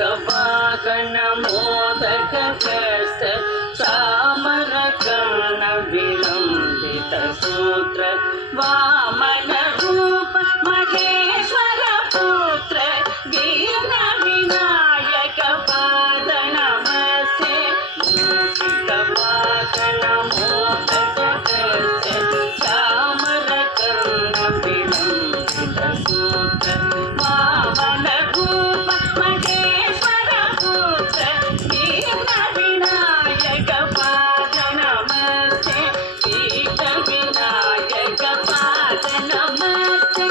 वाहन मोदक हस्त चामरकर्ण विलंबित सूत्र वामन रूप महेश्वर पुत्र दीन विनायक पाद नमस्ते मूषिक वाहन मोदक हस्त चामरकर्ण विलंबित सूत्र वामन रूप महेश्वर पुत्र दीन विनायक पाद नमस्ते दीन विनायक पाद नमस्ते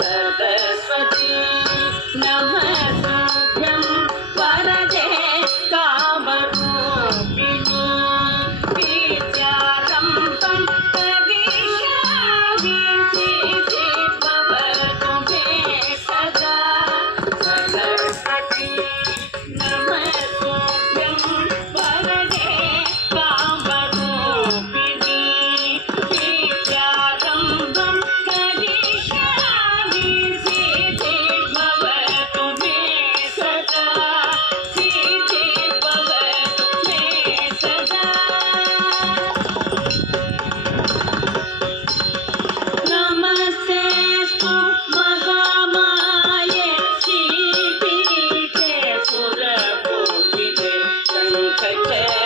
सरस्वती नमस्तुभ्यं वरदे कामरूपिणी विद्यारम्भं करिष्यामि सिद्धि भवतु मे सदा सरस्वती नमस्तुभ्यं वरदे कामरूपिणी विद्यारम्भं करिष्यामि सिद्धि भवतु मे सदा सिद्धि भवतु मे सदा नमस्तेस्तु महामाये श्रीपीठे सुरपूजिते शङ्खचक्र